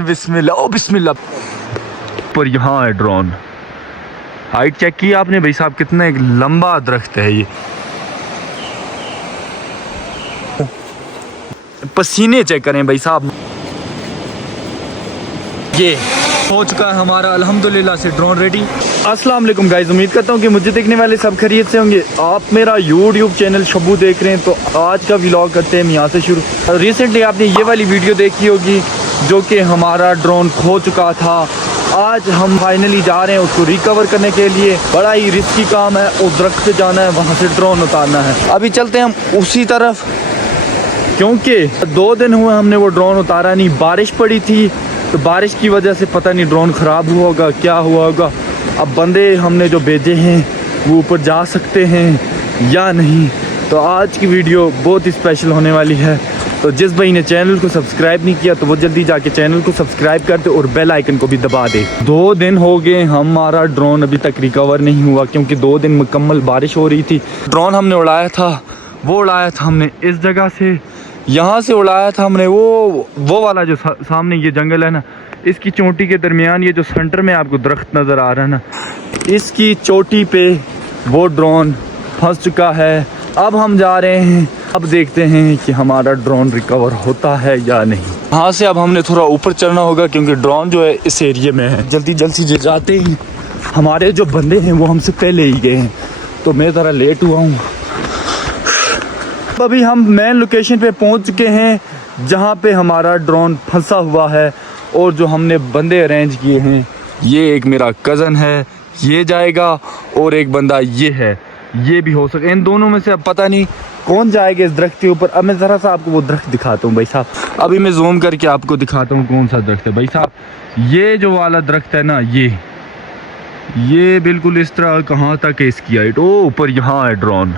बिस्मिल्लाह, ओ बिस्मिल्लाह। पर यहाँ है ड्रोन। हाइट चेक की आपने भाई साहब, कितना एक लंबा दरख्त है ये। पसीने चेक करें भाई साहब। ये हो चुका है हमारा अल्हम्दुलिल्लाह से ड्रोन रेडी। अस्सलाम वालेकुम गाइस, उम्मीद करता हूँ कि मुझे देखने वाले सब खैरियत से होंगे। आप मेरा यूट्यूब चैनल शब्बू देख रहे हैं, तो आज का व्लॉग करते हैं हम यहाँ से शुरू। रिसेंटली आपने ये वाली वीडियो देखी होगी जो कि हमारा ड्रोन खो चुका था। आज हम फाइनली जा रहे हैं उसको रिकवर करने के लिए। बड़ा ही रिस्की काम है, उस दरख्त पे जाना है, वहाँ से ड्रोन उतारना है। अभी चलते हैं हम उसी तरफ, क्योंकि 2 दिन हुए हमने वो ड्रोन उतारा नहीं। बारिश पड़ी थी, तो बारिश की वजह से पता नहीं ड्रोन ख़राब हुआ होगा, क्या हुआ होगा। अब बंदे हमने जो भेजे हैं वो ऊपर जा सकते हैं या नहीं। तो आज की वीडियो बहुत ही स्पेशल होने वाली है। तो जिस भाई ने चैनल को सब्सक्राइब नहीं किया तो वो जल्दी जाके चैनल को सब्सक्राइब कर दे और बेल आइकन को भी दबा दे। 2 दिन हो गए, हमारा ड्रोन अभी तक रिकवर नहीं हुआ, क्योंकि 2 दिन मुकम्मल बारिश हो रही थी। ड्रोन हमने उड़ाया था, वो उड़ाया था हमने इस जगह से, यहाँ से उड़ाया था हमने वो वाला जो सामने ये जंगल है ना, इसकी चोटी के दरमियान ये जो सेंटर में आपको दरख्त नज़र आ रहा है ना, इसकी चोटी पे वो ड्रोन फंस चुका है। अब हम जा रहे हैं, अब देखते हैं कि हमारा ड्रोन रिकवर होता है या नहीं। यहाँ से अब हमने थोड़ा ऊपर चढ़ना होगा, क्योंकि ड्रोन जो है इस एरिया में है। जल्दी जल्दी जाते ही हमारे जो बंदे हैं वो हमसे पहले ही गए हैं, तो मैं ज़रा लेट हुआ हूँ। अभी हम मेन लोकेशन पे पहुंच चुके हैं जहां पे हमारा ड्रोन फंसा हुआ है, और जो हमने बंदे अरेंज किए हैं, ये एक मेरा कज़न है, ये जाएगा, और एक बंदा ये है, ये भी हो सके। इन दोनों में से अब पता नहीं कौन जाएगा इस दरख्त के ऊपर। अब मैं ज़रा सा आपको वो दरख्त दिखाता हूँ भाई साहब। अभी मैं जूम करके आपको दिखाता हूँ कौन सा दरख्त है भाई साहब। ये जो वाला दरख्त है ना, ये बिल्कुल इस तरह। कहाँ तक है इसकी हाइट? ओ ऊपर यहाँ है ड्रोन।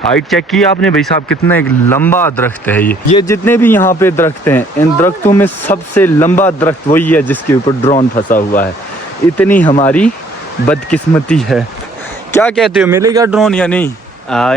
हाइट चेक की आपने भाई साहब, कितना एक लंबा दरख्त है ये जितने भी यहाँ पे दरख्त हैं, इन दरख्तों में सबसे लंबा दरख्त वही है जिसके ऊपर ड्रोन फंसा हुआ है। इतनी हमारी बदकिस्मती है। क्या कहते हो, मिलेगा ड्रोन या नहीं?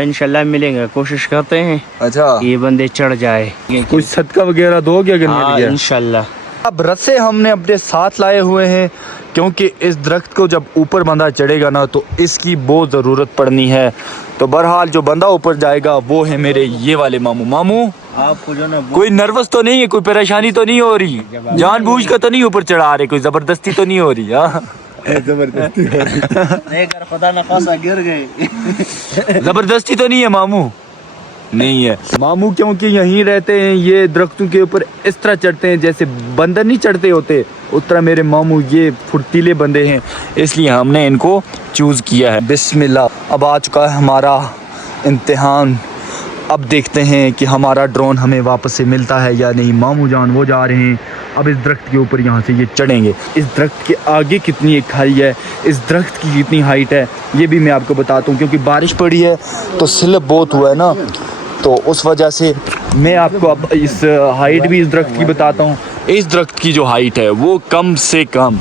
इंशाल्लाह मिलेगा, कोशिश करते हैं। अच्छा, ये बंदे चढ़ जाए। कुछ सदका वगैरह दोगे अगर मिल गया? इंशाल्लाह। अब रस्से हमने अपने साथ लाए हुए हैं, क्योंकि इस दरख्त को जब ऊपर बंदा चढ़ेगा ना, तो इसकी बहुत ज़रूरत पड़नी है। तो बहरहाल जो बंदा ऊपर जाएगा वो है मेरे ये वाले मामू। मामू, आपको जो ना कोई नर्वस तो नहीं है, कोई परेशानी तो नहीं हो रही? जानबूझ कर तो नहीं ऊपर चढ़ा रहे, कोई ज़बरदस्ती तो नहीं हो रही? जबरदस्ती पता ना फंसा गिर गए। ज़बरदस्ती तो नहीं है मामू? नहीं है मामू, क्योंकि यहीं रहते हैं, ये दरख्तों के ऊपर इस तरह चढ़ते हैं जैसे बंदर नहीं चढ़ते होते, उस तरह मेरे मामू ये फुर्तीले बंदे हैं, इसलिए हमने इनको चूज़ किया है। बिस्मिल्लाह। अब आ चुका है हमारा इम्तिहान। अब देखते हैं कि हमारा ड्रोन हमें वापस से मिलता है या नहीं। मामू जान वो जा रहे हैं, अब इस दरख्त के ऊपर यहाँ से ये चढ़ेंगे। इस दरख्त के आगे कितनी एक खाई है, इस दरख्त की कितनी हाइट है, ये भी मैं आपको बताता हूँ। क्योंकि बारिश पड़ी है तो स्लिप बहुत हुआ है ना, तो उस वजह से मैं आपको अब इस हाइट भी इस दरख्त की बताता हूँ। इस दरख्त की जो हाइट है वो कम से कम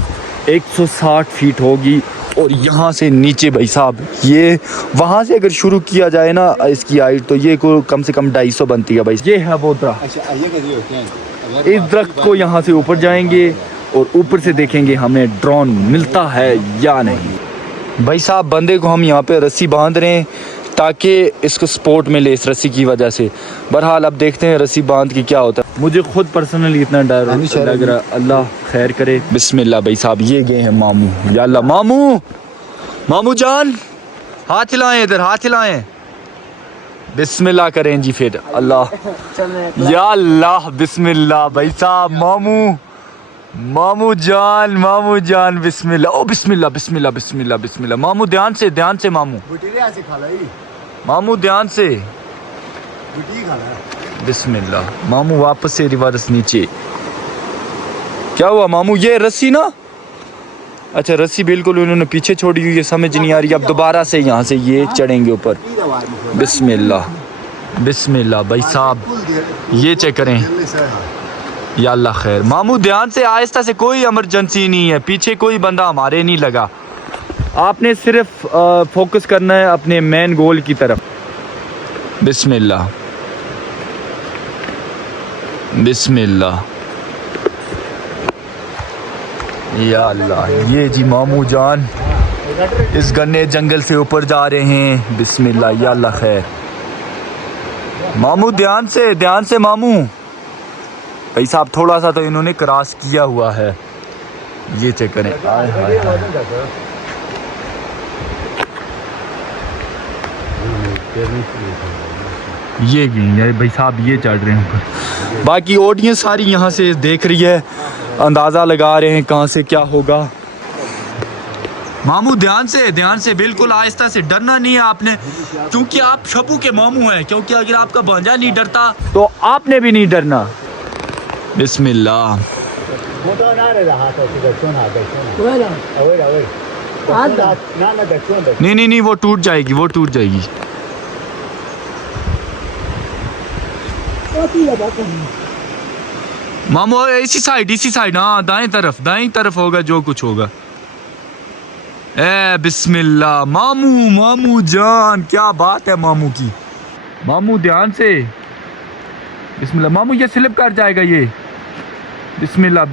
160 फीट होगी, और यहाँ से नीचे भाई साहब, ये वहाँ से अगर शुरू किया जाए ना इसकी हाइट, तो ये को कम से कम 250 बनती है भाई। ये है वो दरख्त। इस दरख्त को यहाँ से ऊपर जाएंगे और ऊपर से देखेंगे हमें ड्रोन मिलता है या नहीं। भाई साहब, बंदे को हम यहाँ पे रस्सी बांध रहे हैं ताकि इसको सपोर्ट मिले इस रस्सी की वजह से। बहरहाल अब देखते हैं रस्सी बांध के क्या होता है। मुझे खुद पर्सनली इतना डर लग रहा, अल्लाह खैर करे। बिस्मिल्लाह भाई साहब, ये गए हैं मामू। या अल्लाह, मामू जान हाथ हिलाएं, इधर हाथ हिलाएं। बिस्मिल्लाह करें जी, फिर अल्लाह या अल्लाह, बिस्मिल्लाह भाई साहब। मामू जान बिस्मिल्लाह। ओ बिस्मिल्लाह बिस्मिल्लाह बिस्मिल्लाह बिस्मिल्लाह। मामू ध्यान से मामू ध्यान से। बिस्मिल्लाह। मामू वापस से रिवर्स नीचे। क्या हुआ मामू? ये रस्सी ना, अच्छा रस्सी बिल्कुल उन्होंने पीछे छोड़ी हुई है, समझ नहीं आ रही। अब दोबारा से यहाँ से ये चढ़ेंगे ऊपर। बिस्मिल्लाह भाई साहब, ये चेक करें। या अल्लाह खैर। मामू ध्यान से, आहिस्ता से, कोई इमरजेंसी नहीं है, पीछे कोई बंदा हमारे नहीं लगा। आपने सिर्फ फोकस करना है अपने मेन गोल की तरफ। बिस्मिल्लाह। या अल्लाह, ये जी मामू जान इस घने जंगल से ऊपर जा रहे हैं। बिस्मिल्लाह, या अल्लाह खैर। मामू ध्यान से मामू। भाई साहब थोड़ा सा तो इन्होंने क्रॉस किया हुआ है, ये चेक करें। आय हाय हाय। ये भाई साहब ये चढ़ रहे हैं ऊपर। बाकी ऑडियंस सारी यहाँ से देख रही है, अंदाज़ा लगा रहे हैं कहाँ से क्या होगा। मामू ध्यान से बिल्कुल आहिस्ता से, डरना नहीं है आपने, क्योंकि आप शपू के मामू हैं। क्योंकि अगर आपका भांजा नहीं डरता तो आपने भी नहीं डरना। बिस्मिल्लाह। नहीं वो टूट जाएगी। मामू इसी साइड, हाँ दाएं तरफ होगा जो कुछ होगा। ए बिस्मिल्लाह। मामू जान, क्या बात है मामू की। मामू ध्यान से, बिस्मिल्लाह। मामू ये स्लिप कर जाएगा ये। बिस्मिल्लाह।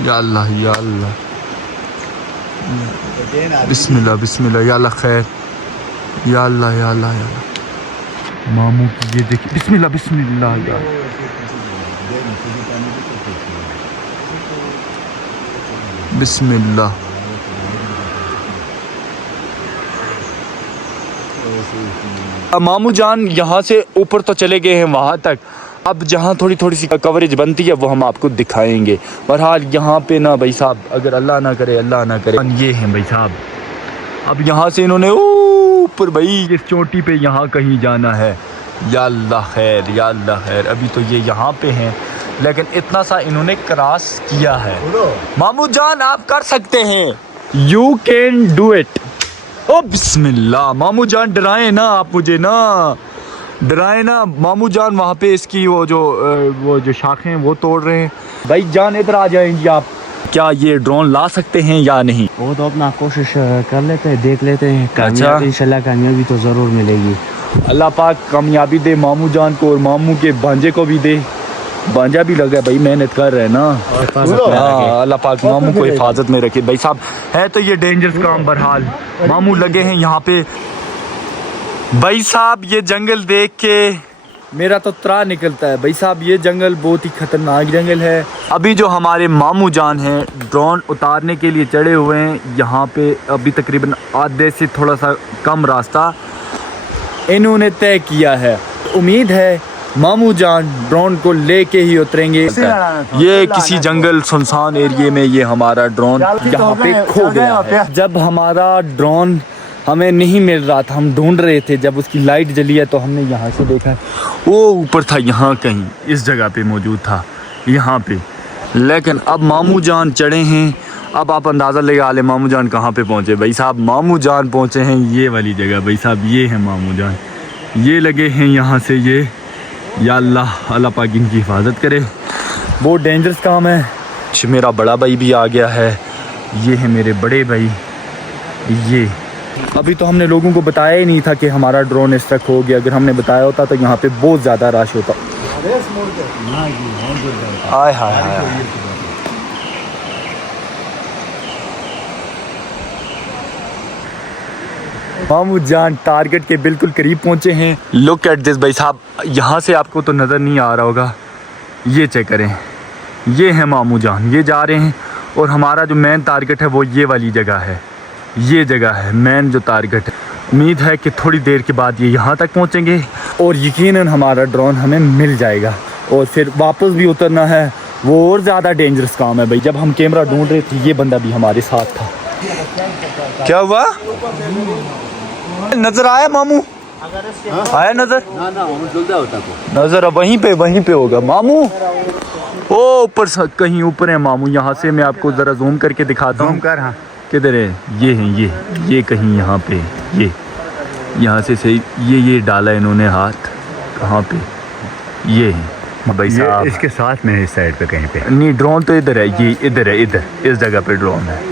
या अल्लाह। बिस्मिल्लाह या अल्लाह खैर। या अल्लाह। मामू की ये देखिए। बिस्मिल्लाह या बिस्मिल्लाह। मामू जान यहाँ से ऊपर तो चले गए हैं वहाँ तक। अब जहाँ थोड़ी सी कवरेज बनती है वो हम आपको दिखाएंगे। बहरहाल यहाँ पे ना भाई साहब, अगर अल्लाह ना करे ये हैं भाई साहब। अब यहाँ से इन्होंने ऊपर भाई इस चोटी पे यहाँ कहीं जाना है। या अल्लाह खैर। अभी तो ये यहाँ पे हैं, लेकिन इतना सा इन्होंने क्रॉस किया है। मामू जान आप कर सकते हैं, यू कैन डू इट। ओ बिस्मिल्लाह। मामू जान डराए ना आप मुझे, मामू जान। वहाँ पे इसकी वो जो शाखें हैं वो तोड़ रहे हैं। भाई जान इधर आ जाएंगी आप। क्या ये ड्रोन ला सकते हैं या नहीं? वो तो अपना कोशिश कर लेते हैं, देख लेते हैं। अच्छा, इंशाल्लाह कामयाबी तो ज़रूर मिलेगी। अल्लाह पाक कामयाबी दे मामू जान को, और मामू के भांजे को भी दे। भांजा भी लगा भाई, मेहनत कर रहे हैं ना। हाँ, अल्लाह पाक मामू को हिफाजत में रखे। भाई साहब है तो ये डेंजरस काम। बहरहाल मामू लगे हैं यहाँ पे। भाई साहब ये जंगल देख के मेरा तो त्रा निकलता है। भाई साहब ये जंगल बहुत ही खतरनाक जंगल है। अभी जो हमारे मामू जान हैं ड्रोन उतारने के लिए चढ़े हुए हैं यहाँ पे। अभी तकरीबन आधे से थोड़ा सा कम रास्ता इन्होंने तय किया है। उम्मीद है मामू जान ड्रोन को लेके ही उतरेंगे। ये किसी जंगल सुनसान एरिया में ये हमारा ड्रोन यहाँ पे खो गया है। जब हमारा ड्रोन हमें नहीं मिल रहा था, हम ढूंढ रहे थे, जब उसकी लाइट जली है तो हमने यहाँ से देखा वो ऊपर था, यहाँ कहीं इस जगह पे मौजूद था, यहाँ पे। लेकिन अब मामू जान चढ़े हैं। अब आप अंदाज़ा लगा ले मामू जान कहाँ पे पहुँचे। भाई साहब मामू जान पहुँचे हैं ये वाली जगह। भाई साहब ये है मामू जान, ये लगे हैं यहाँ से ये। या अल्लाह पाक इनकी हिफाजत करे। बहुत डेंजरस काम है। मेरा बड़ा भाई भी आ गया है, ये है मेरे बड़े भाई। ये अभी तो हमने लोगों को बताया ही नहीं था कि हमारा ड्रोन स्ट्रक हो गया। अगर हमने बताया होता तो यहाँ पे बहुत ज़्यादा रश होता। आय हाय हाय। मामू जान टारगेट के बिल्कुल करीब पहुँचे हैं। लुक एट दिस भाई साहब, यहाँ से आपको तो नज़र नहीं आ रहा होगा, ये चेक करें। ये है मामू जान, ये जा रहे हैं। और हमारा जो मेन टारगेट है वो ये वाली जगह है। ये जगह है मेन जो टारगेट है। उम्मीद है कि थोड़ी देर के बाद ये यहाँ तक पहुँचेंगे और यकीनन हमारा ड्रोन हमें मिल जाएगा। और फिर वापस भी उतरना है, वो और ज़्यादा डेंजरस काम है भाई। जब हम कैमरा ढूंढ रहे थे ये बंदा भी हमारे साथ था। क्या हुआ? नजर आया मामू? आया नजर? नजर वहीं पे होगा मामू। ओ ऊपर कहीं ऊपर है मामू। यहाँ से मैं आपको जरा जूम करके दिखाता हूँ। हाँ। किधर है? ये हैं ये कहीं यहाँ पे। ये यहाँ से सही ये डाला इन्होंने हाथ। कहाँ पे? ये है भाई साहब, इसके साथ में इस साइड पे कहीं पे नहीं। ड्रोन तो इधर है, ये इधर है, इधर इस जगह पे ड्रोन है।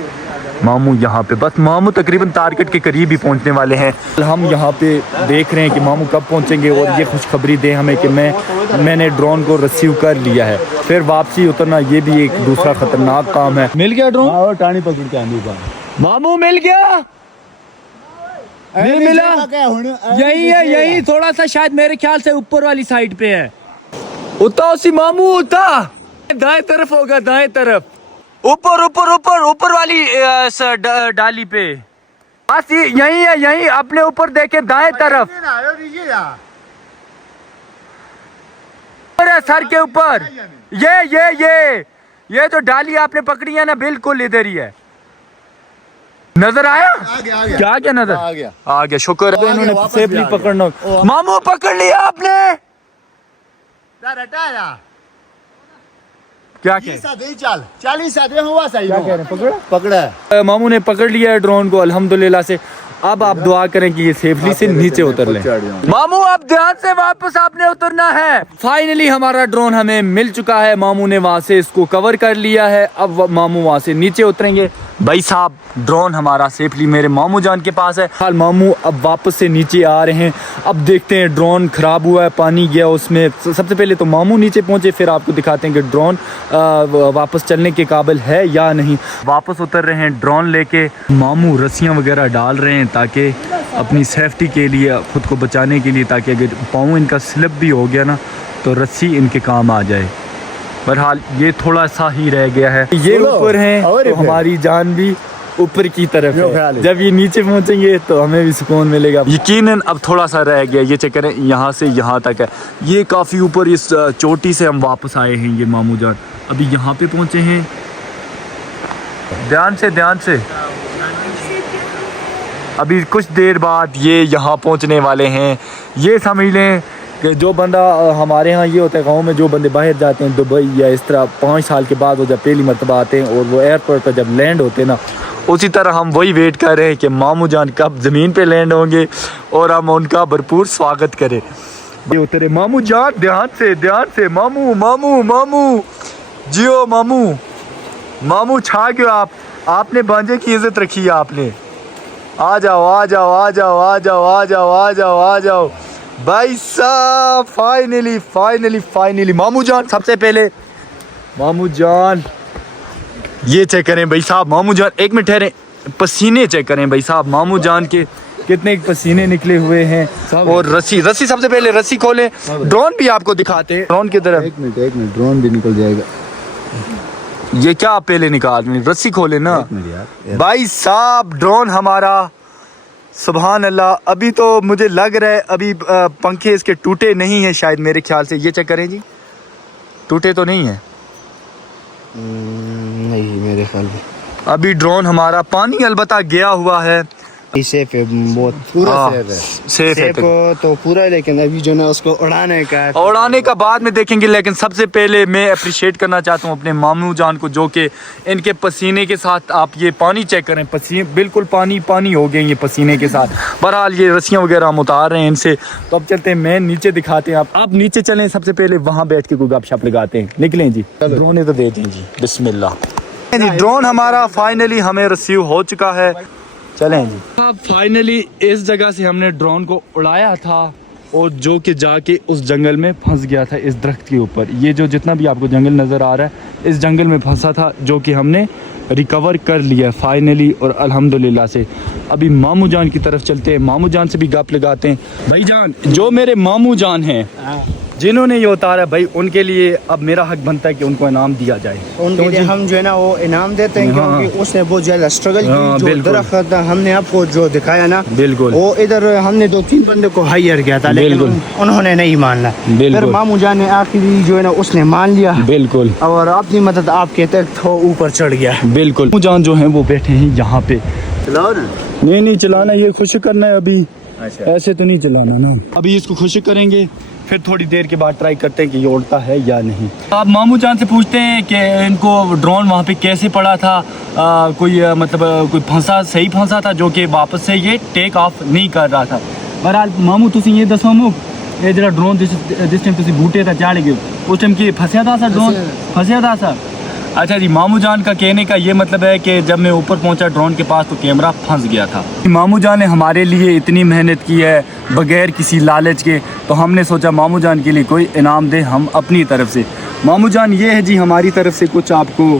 मामू यहाँ पे, बस मामू तकरीबन टारगेट के करीब ही पहुँचने वाले हैं। हम यहाँ पे देख रहे हैं कि मामू कब पहुँचेंगे और ये खुशखबरी दें हमें कि मैंने ड्रोन को रिसीव कर लिया है। फिर वापसी उतरना ये भी एक दूसरा खतरनाक काम है। मिल गया ड्रोन? टाणी पकड़ के आनी बात मामू मिल गया? नहीं मिला? यही है, यही थोड़ा सा शायद मेरे ख्याल से ऊपर वाली साइड पे है। उता उसी मामू उता, दाएं तरफ होगा, दाएं तरफ, ऊपर ऊपर ऊपर ऊपर वाली डाली पे। बस यही है, यही अपने ऊपर देखे दाएं तरफ, सर के ऊपर। ये जो डाली आपने पकड़ी है ना, बिल्कुल इधर ही है। नजर आया? क्या नजर आ गया। शुक्र है इन्होंने सेफली पकड़ना। मामू पकड़ लिया आपने? क्या पकड़ा? मामू ने पकड़ लिया है ड्रोन को अल्हम्दुलिल्लाह से। अब आप दुआ करें कि ये सेफली से नीचे उतर ले। मामू अब ध्यान से वापस आपने उतरना है। फाइनली हमारा ड्रोन हमें मिल चुका है। मामू ने वहां से इसको कवर कर लिया है। अब मामू वहां से नीचे उतरेंगे। भाई साहब ड्रोन हमारा सेफली मेरे मामू जान के पास है। हाल मामू अब वापस से नीचे आ रहे हैं। अब देखते हैं, ड्रोन खराब हुआ है, पानी गया उसमें। सबसे पहले तो मामू नीचे पहुंचे, फिर आपको दिखाते हैं कि ड्रोन वापस चलने के काबिल है या नहीं। वापस उतर रहे हैं ड्रोन लेके। मामू रस्सियां वगैरह डाल रहे हैं ताकि अपनी सेफ्टी के लिए, खुद को बचाने के लिए, ताकि अगर पाँव इनका स्लिप भी हो गया ना तो रस्सी इनके काम आ जाए। बहरहाल ये थोड़ा सा ही रह गया है। ये ऊपर हैं तो हमारी जान भी ऊपर की तरफ है। जब ये नीचे पहुंचेंगे तो हमें भी सुकून मिलेगा। यकीनन अब थोड़ा सा रह गया। ये चेक करें, यहाँ से यहाँ तक है। ये काफ़ी ऊपर, इस चोटी से हम वापस आए हैं। ये मामू जान अभी यहाँ पे पहुंचे हैं। ध्यान से अभी कुछ देर बाद ये यहाँ पहुँचने वाले हैं। ये समझ लें कि जो बंदा हमारे यहाँ ये होता है, गांव में जो बंदे बाहर जाते हैं दुबई या इस तरह 5 साल के बाद वो जब पहली मरतबा आते हैं और वो एयरपोर्ट पर जब लैंड होते हैं ना, उसी तरह हम वही वेट कर रहे हैं कि मामू जान कब ज़मीन पे लैंड होंगे और हम उनका भरपूर स्वागत करें। ये उतरे मामू जान, ध्यान से मामू जियो मामू छा गयो। आपने भांजे की इज्जत रखी है आपने। आ जाओ भाई साहब। फाइनली मामू जान, सबसे पहले मामू जान ये चेक करें भाई साहब। मामू जान एक मिनट ठहरे, पसीने चेक करें भाई साहब। मामू जान के कितने पसीने निकले हुए हैं। और रस्सी सबसे पहले रस्सी खोले। ड्रोन भी आपको दिखाते हैं। ड्रोन की तरफ एक मिनट ड्रोन भी निकल जाएगा। ये क्या आप पहले निकाल, रस्सी खोले ना यार। भाई साहब। ड्रोन हमारा सुभान अल्लाह। अभी तो मुझे लग रहा है अभी पंखे इसके टूटे नहीं हैं शायद, मेरे ख्याल से। ये चेक करें जी, टूटे तो नहीं है? नहीं मेरे ख्याल में। अभी ड्रोन हमारा, पानी अलबत्ता गया हुआ है। सेफ है, बहुत पूरा सेफ है तो पूरा। लेकिन अभी जो ना उसको उड़ाने का बाद में देखेंगे। लेकिन सबसे पहले मैं अप्रिशिएट करना चाहता हूँ अपने मामू जान को, जो कि इनके पसीने के साथ, आप ये पानी चेक करें, पसीने बिल्कुल पानी हो गए ये पसीने के साथ। बहरहाल ये रस्सियाँ वगैरह हम उतार रहे हैं इनसे। तो अब चलते हैं, मैं नीचे दिखाते हैं। आप नीचे चलें, सबसे पहले वहाँ बैठ के कोई गपशप लगाते हैं। निकलें जी, ड्रोन तो देते हैं जी, बिस्मिल्लाह जी। ड्रोन हमारा फाइनली हमें रिसीव हो चुका है। चलें जी। फाइनली इस जगह से हमने ड्रोन को उड़ाया था और जो कि जाके उस जंगल में फंस गया था, इस दरख्त के ऊपर। ये जो जितना भी आपको जंगल नज़र आ रहा है, इस जंगल में फंसा था, जो कि हमने रिकवर कर लिया फाइनली और अल्हम्दुलिल्लाह से। अभी मामू जान की तरफ चलते हैं, मामू जान से भी गप लगाते हैं। भाई जान, जो मेरे मामू जान हैं जिन्होंने ये उतारा, भाई उनके लिए अब मेरा हक बनता है कि उनको इनाम दिया जाए। उनके लिए हम जो है ना वो इनाम देते हैं, क्योंकि उसने बहुत ज़्यादा स्ट्रगल की। जो दरख्त हमने आपको जो दिखाया ना, बिल्कुल वो इधर हमने 2-3 बंदे को हायर किया था, लेकिन उन्होंने नहीं मानना। फिर मामू जान ने आखिरी जो है ना उसने मान लिया, बिल्कुल, और अपनी मदद आपके तक ऊपर चढ़ गया। बिल्कुल। मामू जान जो है वो बैठे हैं यहाँ पे। चलाओ ना। नहीं चलाना, ये खुश करना है अभी। अच्छा। ऐसे तो नहीं चलाना ना। अभी इसको खुश करेंगे, फिर थोड़ी देर के बाद ट्राई करते हैं कि ये उड़ता है या नहीं। आप मामू जान से पूछते हैं कि इनको ड्रोन वहाँ पे कैसे पड़ा था। मतलब कोई सही फंसा था, जो कि वापस से ये टेक ऑफ नहीं कर रहा था। बहरहाल मामू तुसी ये दसो मुक, ये जरा ड्रोन जिस टाइम तुसी बूटे ते चढ़ गए, उस टाइम की फंसिया था ड्रोन? फंसिया था। अच्छा जी, मामू जान का कहने का ये मतलब है कि जब मैं ऊपर पहुंचा ड्रोन के पास तो कैमरा फंस गया था। मामू जान ने हमारे लिए इतनी मेहनत की है बगैर किसी लालच के, तो हमने सोचा मामू जान के लिए कोई इनाम दे हम अपनी तरफ से। मामू जान ये है जी हमारी तरफ से कुछ आपको,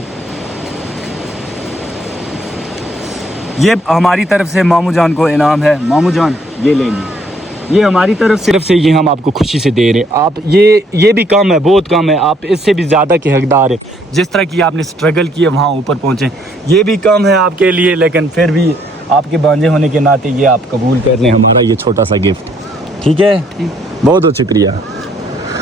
ये हमारी तरफ से मामू जान को इनाम है। मामू जान ये लेंगे, ये हमारी तरफ से ये हम आपको खुशी से दे रहे हैं। आप ये भी कम है, बहुत कम है, आप इससे भी ज़्यादा के हकदार हैं। जिस तरह की आपने स्ट्रगल किया वहाँ ऊपर पहुँचे, ये भी कम है आपके लिए, लेकिन फिर भी आपके भांजे होने के नाते ये आप कबूल कर लें हमारा ये छोटा सा गिफ्ट। ठीक है, बहुत बहुत शुक्रिया।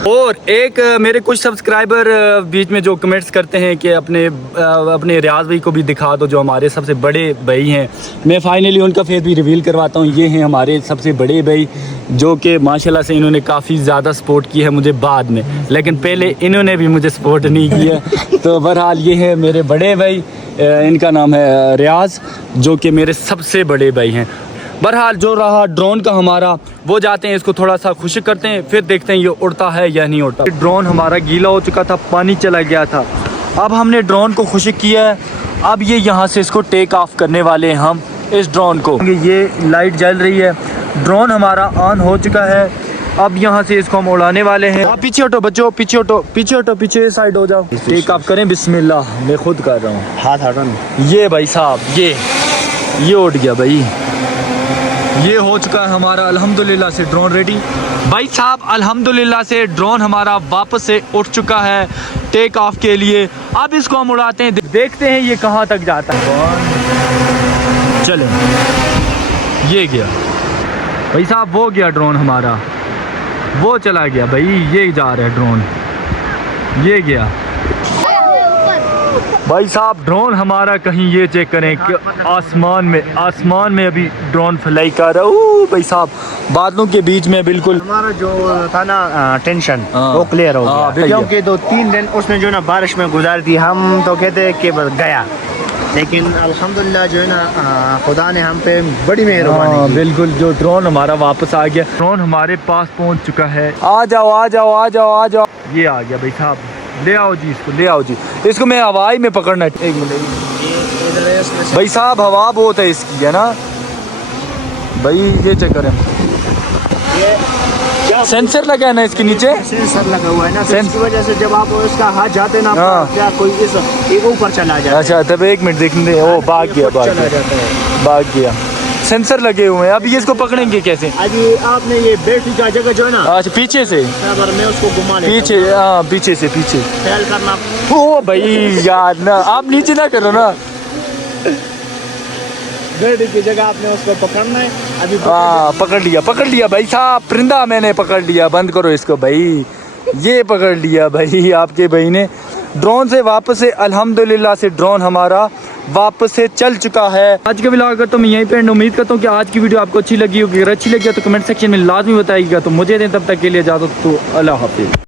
और एक मेरे कुछ सब्सक्राइबर बीच में जो कमेंट्स करते हैं कि अपने रियाज भाई को भी दिखा दो जो हमारे सबसे बड़े भाई हैं। मैं फाइनली उनका फेस भी रिवील करवाता हूँ। ये हैं हमारे सबसे बड़े भाई जो कि माशाल्लाह से इन्होंने काफ़ी ज़्यादा सपोर्ट की है मुझे बाद में, लेकिन पहले इन्होंने भी मुझे सपोर्ट नहीं किया। तो बहरहाल ये है मेरे बड़े भाई, इनका नाम है रियाज, जो कि मेरे सबसे बड़े भाई हैं। बहरहाल जो रहा ड्रोन का हमारा, वो जाते हैं इसको थोड़ा सा खुश्क करते हैं, फिर देखते हैं ये उड़ता है या नहीं उड़ता। ड्रोन हमारा गीला हो चुका था, पानी चला गया था। अब हमने ड्रोन को खुश्क किया है, अब ये यहाँ से इसको टेक ऑफ करने वाले हैं हम इस ड्रोन को। ये लाइट जल रही है, ड्रोन हमारा ऑन हो चुका है। अब यहाँ से इसको हम उड़ाने वाले हैं। आप पीछे हटो बच्चों, पीछे हटो, पीछे हटो, पीछे साइड हो जाओ। टेक ऑफ करें, बिस्मिल्लाह। मैं खुद कर रहा हूँ, हाथ हटाना। ये भाई साहब ये उड़ गया भाई, ये हो चुका है हमारा अल्हम्दुलिल्लाह से ड्रोन रेडी। भाई साहब अल्हम्दुलिल्लाह से ड्रोन हमारा वापस से उठ चुका है टेक ऑफ के लिए। अब इसको हम उड़ाते हैं, देखते हैं ये कहाँ तक जाता है। चलें, ये गया भाई साहब, वो गया ड्रोन हमारा, वो चला गया भाई, ये जा रहा है ड्रोन, ये गया भाई साहब। ड्रोन हमारा कहीं ये चेक करें कि आसमान में अभी ड्रोन फ्लाई कर रहा है। भाई साहब बादलों के बीच में बिल्कुल हमारा जो था ना टेंशन वो क्लियर हो गया, क्योंकि 2-3 दिन उसने जो ना बारिश में गुजार दी। हम तो कहते हैं कि बस गया, लेकिन अल्हम्दुलिल्लाह जो है ना खुदा ने हम पे बड़ी मेहरबानी की। बिल्कुल, जो ड्रोन हमारा वापस आ गया, ड्रोन हमारे पास पहुंच चुका है। आ जाओ आ जाओ आ जाओ आ जाओ, ये आ गया भाई साहब, ले आओ जी इसको, ले आओ जी इसको। मैं हवाई में पकड़ना है, एक मिनट भाई साहब, हवा बहुत है इसकी, है ना भाई। ये चेक करें, सेंसर लगा है ना इसके नीचे, सेंसर लगा हुआ है ना, तो इसकी वजह से जब आप इसका हाथ जाते ना क्या कोई इस ऊपर चला जाता है। अच्छा तब एक मिनट देखने दे, ओ भाग गया, सेंसर लगे हुए हैं। अभी इसको पकड़ेंगे कैसे? अभी आपने ये बैटरी का जगह जो है ना, अच्छा पीछे से, अगर मैं उसको घुमा लेता पीछे, हाँ पीछे से, पीछे ख्याल करना। ओ भाई यार ना, आप नीचे ना करो ना, बैटरी की जगह आपने उसको पकड़ना है। अभी हाँ पकड़ लिया भाई साहब, परिंदा मैंने पकड़ लिया। बंद करो इसको भाई, ये पकड़ लिया भाई आपके भाई ने। ड्रोन से वापस से अल्हम्दुलिल्लाह से ड्रोन हमारा वापस से चल चुका है। आज का व्लॉग अगर तो मैं यहीं पे उम्मीद करता हूँ कि आज की वीडियो आपको अच्छी लगी होगी। अगर अच्छी लगी तो कमेंट सेक्शन में लाजमी बताइएगा। तो मुझे दें तब तक के लिए इजाज़त, तो अल्लाह हाफिज़।